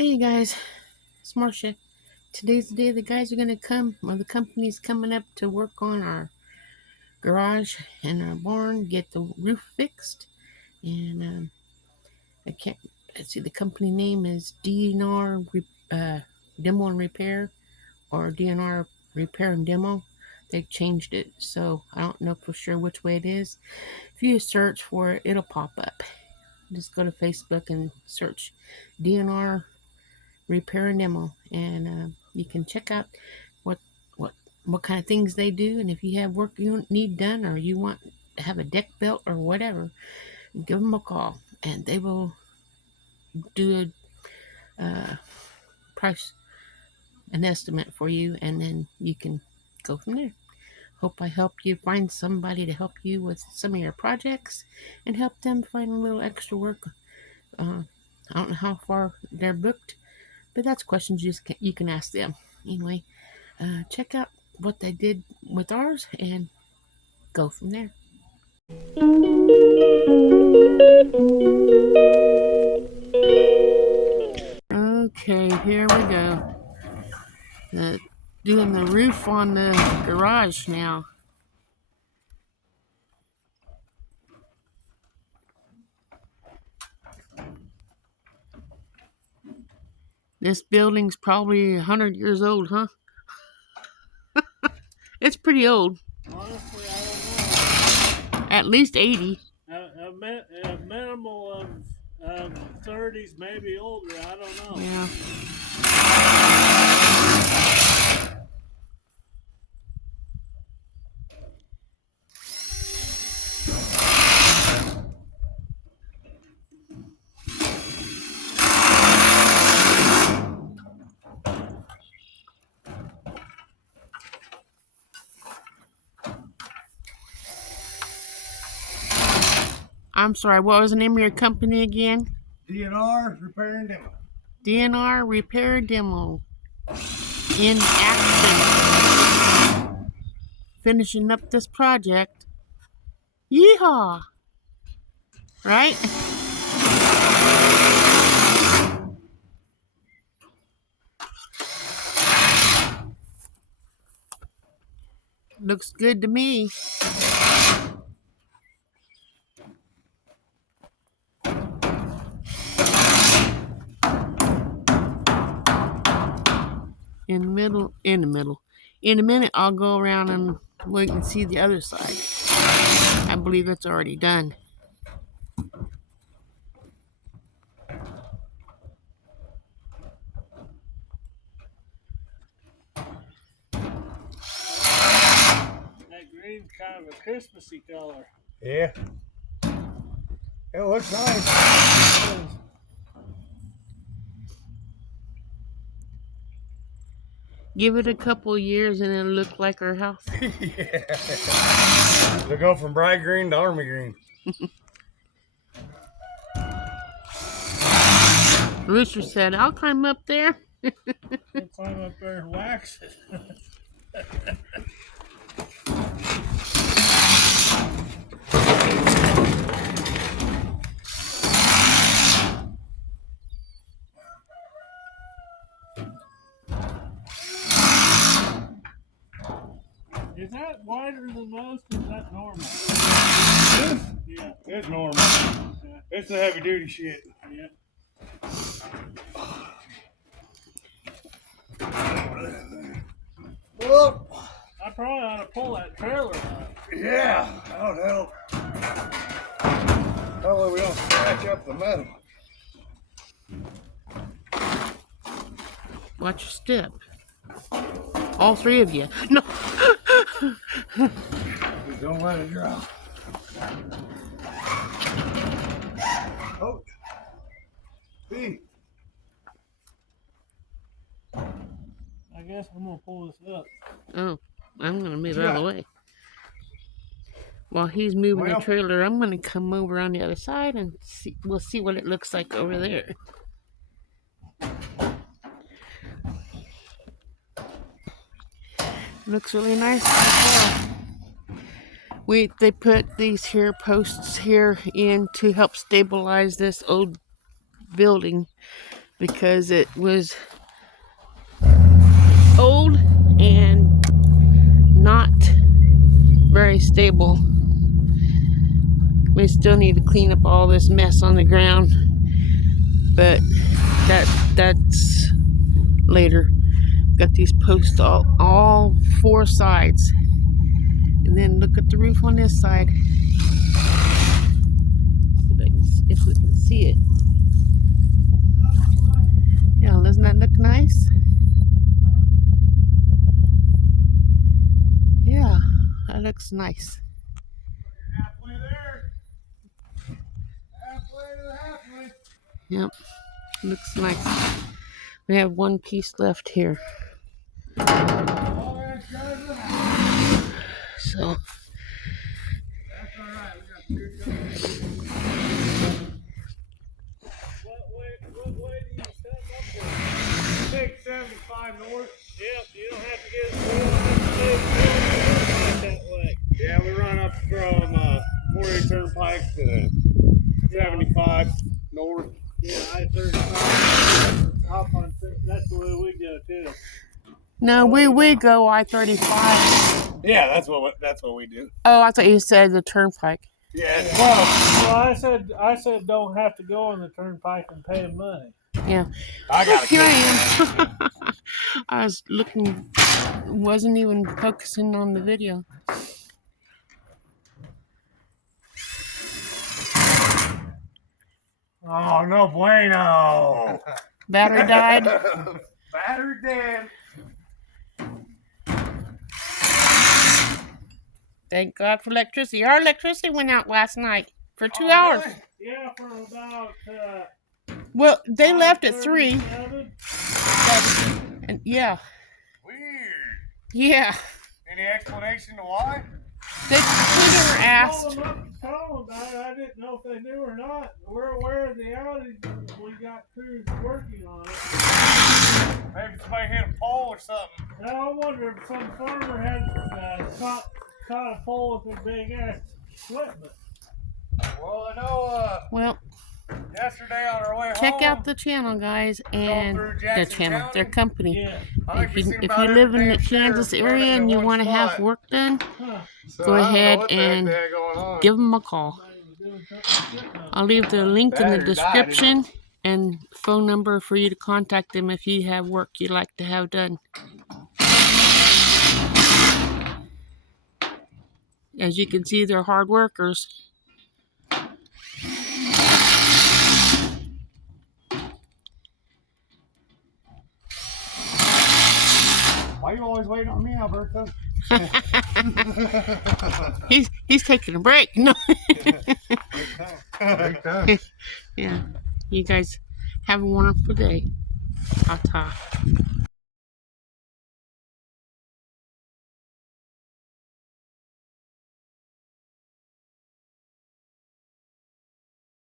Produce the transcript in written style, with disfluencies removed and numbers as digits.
Hey guys, it's Marcia. Today's the day the guys are gonna come. Well, the company's coming up to work on our garage and our barn, get the roof fixed. And I can't. Let's see. The company name is DNR Demo and Repair, or DNR Repair and Demo. They changed it, so I don't know for sure which way it is. If you search for it, it'll pop up. Just go to Facebook and search DNR Repair and Demo, and you can check out what what what kind of things they do. And if you have work you need done, or you want to have a deck built or whatever, give them a call, and they will do a price, an estimate for you, and then you can go from there. Hope I helped you find somebody to help you with some of your projects and help them find a little extra work. I don't know how far they're booked, but that's questions you can ask them. Anyway, check out what they did with ours and go from there. Okay, here we go. Doing the roof on the garage now. This building's probably 100 years old, huh? It's pretty old. Honestly, I don't know. At least 80. A minimal of 30s, maybe older. I don't know. Yeah. I'm sorry, what was the name of your company again? DNR Repair and Demo. DNR Repair Demo. In action. Finishing up this project. Yeehaw! Right? Looks good to me. In a minute, I'll go around and look and see the other side. I believe it's already done. That green's kind of a Christmassy color. Yeah. It looks nice. Give it a couple years and it'll look like our house. Yeah. They'll go from bright green to army green. Rooster said, I'll climb up there. We'll climb up there and wax it. Is that wider than most, or is that normal? This? Yeah. It's normal. Yeah. It's the heavy duty shit. Yeah. Well, I probably ought to pull that trailer out. yeah, that would help. That way we don't scratch up the metal. Watch your step. All three of you. No. Just don't let it drop. Oh. B. I guess I'm going to pull this up. Oh, I'm going to move out of the way. While he's moving the trailer, I'm going to come over on the other side and see. We'll see what it looks like over there. Looks really nice as well. They put these here posts here in to help stabilize this old building. because it was old and not very stable. We still need to clean up all this mess on the ground, but that's later. Got these posts all four sides, and then look at the roof on this side. If we can see it. Yeah, doesn't that look nice? Yeah, that looks nice. Halfway there. Halfway to the halfway. Yep, looks nice. We have one piece left here. All that goes to halfway. So, That's all right. We got good guys. What way do you come up with? Take 75 north. Yep, you don't have to get that way. Yeah, we run up from 40 Turnpike to 75 north. Yeah, I-35. Hop on. That's the way we go too. no, we go I-35. Yeah, that's what we do. Oh, I thought you said the turnpike. Yeah. Well, I said don't have to go on the turnpike and pay money. Yeah. I got Here I am. I was looking, wasn't even focusing on the video. Oh, no bueno. Battery died. Battery dead. Thank God for electricity. Our electricity went out last night for 2 Oh, hours. really? Yeah, for about. Well, they left at 3. 5:37. And yeah. Weird. Yeah. Any explanation to why? They never asked. Call them up and tell them about it. I didn't know if they knew or not. We're aware of the outage. We got crews working on it. Maybe somebody hit a pole or something. Now I wonder if some farmer had caught a pole with a big ass equipment. Well, I know Well, yesterday on our way check home. out the channel, guys, and through their Jackson channel, County. their company. Yeah. I think we seen If about you live in every the damn Kansas sheriff area running and in you one want to have spot. work done, Huh. So go I don't know ahead what the and heck they're going on. give them a call. Somebody was doing something different. I'll leave the link in the Battery died, description and phone number for you to contact them if you have work you'd like to have done. As you can see, they're hard workers. Why you always waiting on me, Alberto? He's taking a break. No. Big time. Yeah. You guys have a wonderful day. Ta-ta.